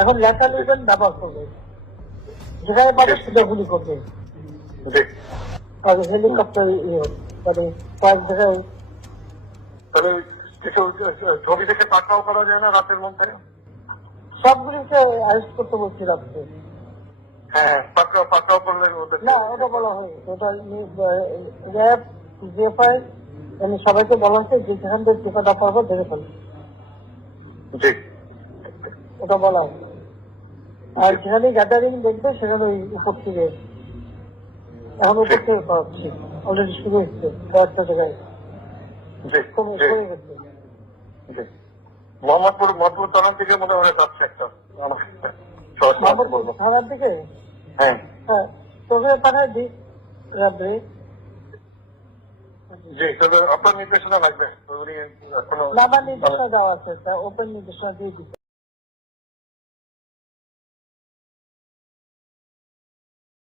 এখন লেখা লিখবেন, ব্যবহার করবে, যেখানে পাবে সেটা গুলি করবে। হেলিকপ্টার মানে কয়েক জায়গায় ছবি থেকে পাকড়াও করা যায় না রাতের মধ্যে? সবগুলিকে অ্যারেস্ট করতে বলছি রাত্রে। হ্যাঁ, পাকড়াও করলে না, ওটা বলা হয়েছে, ওটা র্যাব জিএফআই সবাইকে বলা হচ্ছে যে যেখান থেকে টিকাটা পারবো ধরে ফেলবে, ওটা বলা হচ্ছে। আর যেখানে গ্যাদারিং দেখবে সেখানে ওই উপর থেকে, এখন উপর থেকে করাচ্ছি, অলরেডি শুরু হচ্ছে কয়েকটা জায়গায় কমে গেছে। মোহাম্মদপুর থানার দিকে মনে হয় যাচ্ছে একটা থানার দিকে। হ্যাঁ, হ্যাঁ, তোকে পাঠায় দিই রাত্রে। জি, তবে আপনার নির্দেশনা লাগবে। আমার নির্দেশনা দেওয়া আছে, ওপেন নির্দেশনা দিয়ে দিচ্ছে।